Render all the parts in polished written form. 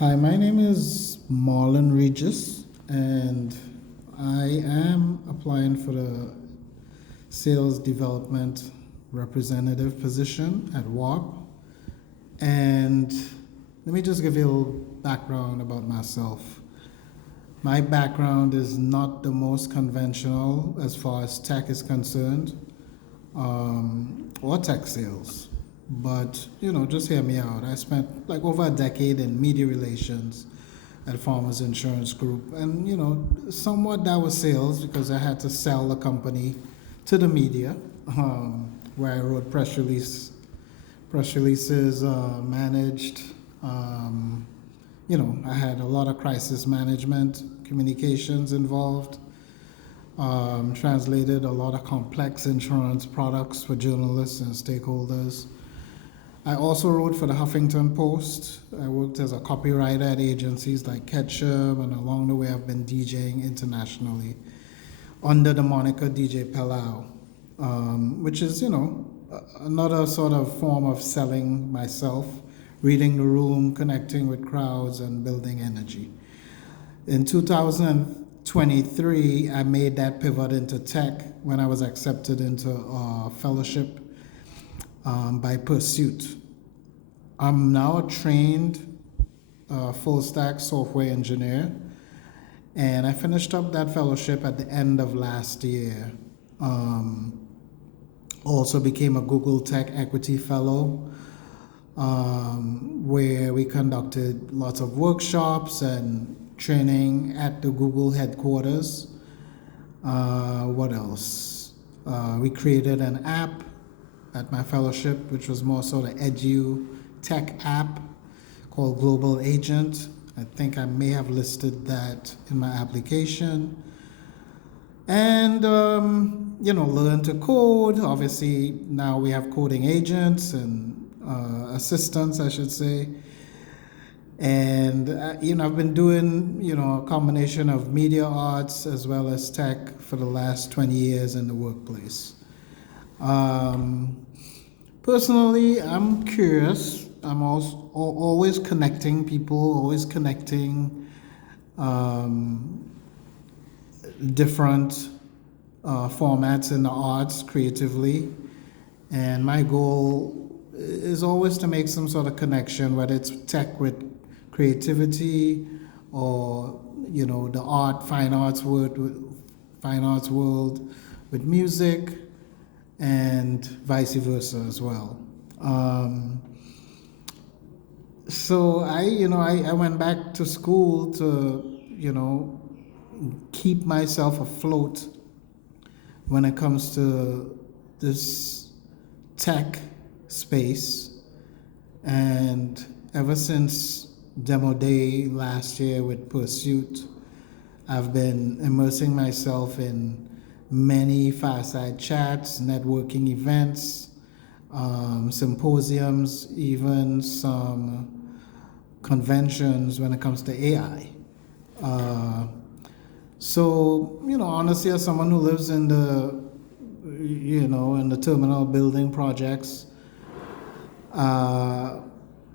Hi, my name is Marlon Regis, and I am applying for the sales development representative position at WARP. And let me just give you a little background about myself. My background is not the most conventional as far as tech is concerned, or tech sales. But just hear me out. I spent like over a decade in media relations at Farmers Insurance Group, and somewhat that was sales because I had to sell the company to the media, where I wrote press releases, managed. I had a lot of crisis management communications involved. Translated a lot of complex insurance products for journalists and stakeholders. I also wrote for the Huffington Post. I worked as a copywriter at agencies like Ketchum, and along the way, I've been DJing internationally under the moniker DJ Palau, which is, another sort of form of selling myself, reading the room, connecting with crowds, and building energy. In 2023, I made that pivot into tech when I was accepted into a fellowship by Pursuit. I'm now a trained full stack software engineer, and I finished up that fellowship at the end of last year. Also became a Google Tech Equity Fellow, where we conducted lots of workshops and training at the Google headquarters. What else? We created an app at my fellowship, which was more sort of edu tech app called Global Agent. I think I may have listed that in my application. And, learn to code. Obviously, now we have coding agents and assistants, I should say. And, I've been doing, a combination of media arts as well as tech for the last 20 years in the workplace. Personally, I'm curious. I'm also always connecting people, always connecting different formats in the arts creatively. And my goal is always to make some sort of connection, whether it's tech with creativity or, the fine arts world with music, and vice versa as well. So I went back to school to, keep myself afloat when it comes to this tech space. And ever since Demo Day last year with Pursuit, I've been immersing myself in many fireside chats, networking events, symposiums, even some conventions when it comes to AI. Honestly, as someone who lives in the terminal building projects,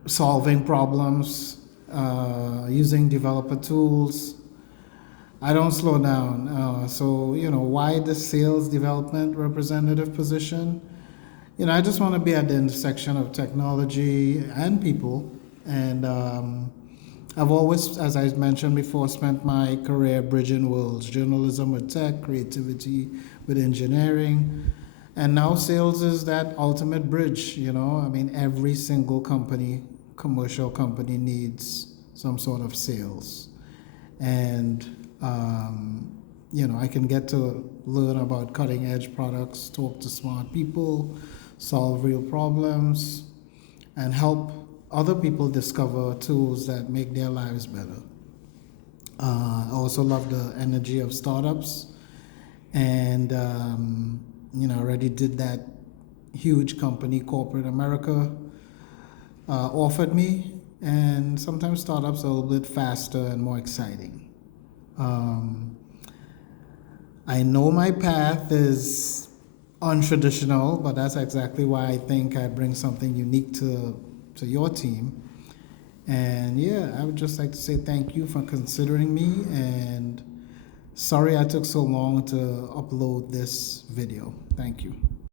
solving problems, using developer tools, I don't slow down. Why the sales development representative position? I just want to be at the intersection of technology and people. And I've always, as I mentioned before, spent my career bridging worlds: journalism with tech, creativity with engineering. And now sales is that ultimate bridge. Every single commercial company needs some sort of sales. And I can get to learn about cutting edge products, talk to smart people, solve real problems, and help other people discover tools that make their lives better. I also love the energy of startups, and already did that huge company, corporate America, offered me, and sometimes startups are a little bit faster and more exciting. I know my path is untraditional, but that's exactly why I think I bring something unique to your team. And yeah, I would just like to say thank you for considering me, and sorry I took so long to upload this video. Thank you.